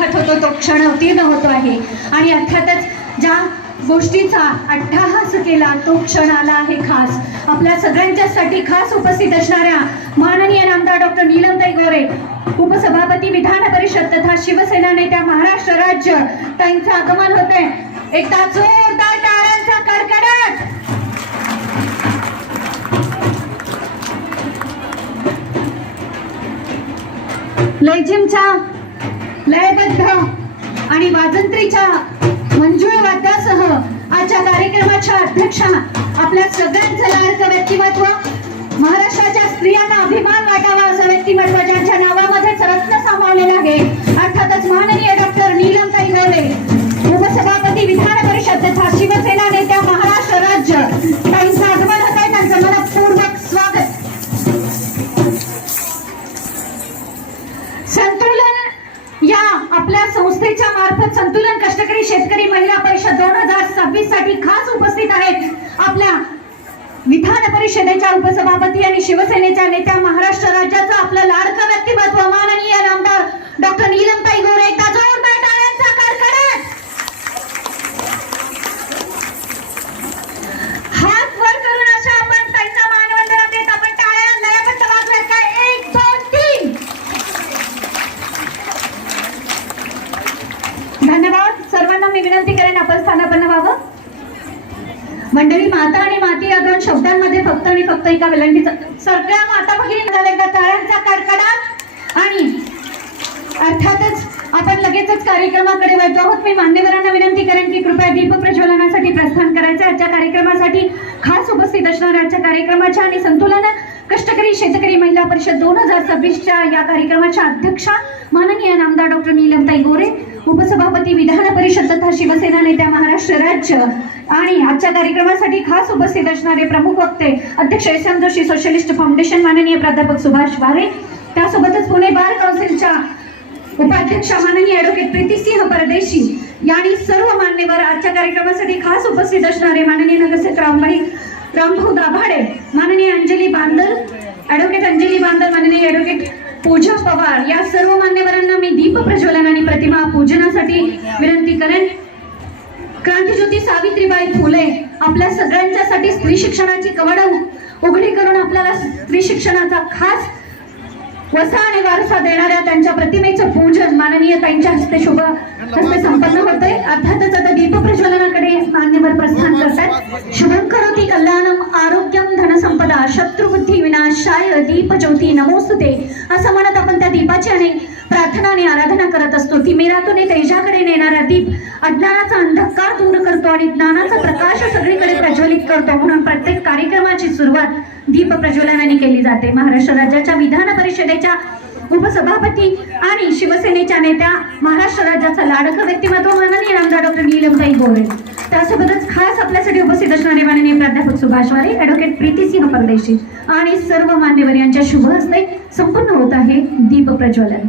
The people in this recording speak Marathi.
पाहत होतो तो क्षण उत्तीर्ण होतो आहे आणि अर्थातच ज्या गोष्टीचा अट्टहास केला तो क्षण आला आहे खास आपल्या सगळ्यांच्यासाठी खास उपस्थित असणाऱ्या माननीय नामदार डॉक्टर नीलमताई गोरे उपसभापती विधान परिषद तथा शिवसेना नेत्या महाराष्ट्र राज्य त्यांचं आगमन होते। एकदा जोरदार टाळ्यांचा कडकडाट। लेझिमच्या लयबद्ध आणि वाजंत्रीच्या मंजूळ वाद्यासह आजच्या कार्यक्रमाच्या अध्यक्षा आपल्या सगळ्यांचं लाडकं व्यक्तिमत्व महाराष्ट्राच्या स्त्रियांना अभिमान वाटावा असं व्यक्तिमत्व ज्यांच्या नावामध्येच रत्न सामावलेलं आहे अर्थातच माननीय डॉक्टर नीलमताई गोरे उपसभापती विधान परिषद तथा शिवसेना नेत्या महाराष्ट्र राज्य त्यांचं आगमन होत आहे। त्यांचं मनपूर्वक स्वागत। संतुलन या आपल्या संस्थेच्या मार्फत संतुलन कष्टकरी शेतकरी महिला परिषद 2026 साठी खास उपस्थित आहेत आपल्या विधान परिषदेच्या उपसभापती आणि शिवसेनेच्या नेत्या महाराष्ट्र राज्याचं आपलं लाडकं व्यक्तिमत्व माननीय नामदार डॉक्टर नीलमताई गोरे। एकदा जोरदार टाळ्यांचा कडकडाट। हात वर करून अशा आपण त्यांना मानवंदना देत आपण टाळ्या लयबद्ध वाजवायचं काय 1 2 3। धन्यवाद। सर्वांना मी विनंती करेन आपण स्थानापन्न व्हावं। मंडळी माता आणि माती या दोन शब्दांमध्ये फक्त आणि फक्त एका विलंडीचा सगळ्या माता भगिनींना एकदा टाळ्यांचा कडकडाट आणि अर्थातच आपण लगेचच कार्यक्रमाकडे वळतो आहोत। मी मान्यवरांना विनंती करेन की कृपया दीप प्रज्वलनासाठी प्रस्थान करायचे। आजच्या कार्यक्रमासाठी खास उपस्थित असणाऱ्या आजच्या कार्यक्रमाच्या आणि संतुलन कष्टकरी शेतकरी महिला परिषद 2026च्या या कार्यक्रमाच्या अध्यक्षा माननीय नामदार डॉक्टर नीलमताई गोरे उपसभापती विधान परिषद तथा शिवसेना नेत्या महाराष्ट्र राज्य आणि आजच्या कार्यक्रमासाठी खास उपस्थित असणारे प्रमुख वक्ते अध्यक्ष SM जोशी सोशलिस्ट फाउंडेशन माननीय प्राध्यापक सुभाष वारे त्यासोबतच पुणे बार काउन्सिलच्या उपाध्यक्षा माननीय ॲडव्होकेट प्रीतीसिंह परदेशी यांनी सर्व मान्यवर आजच्या कार्यक्रमासाठी खास उपस्थित असणारे माननीय नगरसेवक रामभाऊ दाभाडे माननीय अंजली बांदल ॲडव्होकेट अंजली बांदल माननीय ॲडव्होकेट पूजा पवार या सर्व मान्यवरांना मी दीप प्रज्वलन आणि प्रतिमा पूजनासाठी विनंती करेन। क्रांतिज्योती सावित्रीबाई फुले आपल्या सगळ्यांच्यासाठी स्त्री शिक्षणाची कवडं उघडी करून आपल्याला स्त्री शिक्षणाचा खास वसा आणि वारसा देणाऱ्या त्यांच्या प्रतिमेचं पूजन माननीय त्यांच्या हस्ते शुभ हस्ते संपन्न होते। अर्थातच आता दीप प्रज्वलनाकडे मान्यवर प्रस्थान करतात। शुभं करोति कल्याणम आरोग्यम धनसंपदा शत्रुबुद्धी विनाशाय दीप ज्योती नमोस्तुते असं म्हणत आपण त्या दीपाची आणि प्रार्थना आणि आराधना करत असतो। ती मेरातून तेजाकडे नेणारा दीप अज्ञानाचा अंधकार दूर करतो आणि ज्ञानाचा प्रकाश सगळीकडे प्रज्वलित करतो। म्हणून प्रत्येक कार्यक्रमाची सुरुवात दीप प्रज्वलनाने केली जाते। महाराष्ट्र राज्याच्या विधान परिषदेच्या उपसभापती आणि शिवसेनेच्या नेत्या महाराष्ट्र राज्याचा लाडकं व्यक्तिमत्व माननीय नामदार डॉक्टर नीलमताई गोरे त्यासोबतच खास आपल्यासाठी उपस्थित असणारे माननीय प्राध्यापक सुभाष वारे ॲडव्होकेट प्रीतीसिंह परदेशी आणि सर्व मान्यवर यांच्या शुभ हस्ते संपन्न होत आहे दीप प्रज्वलन।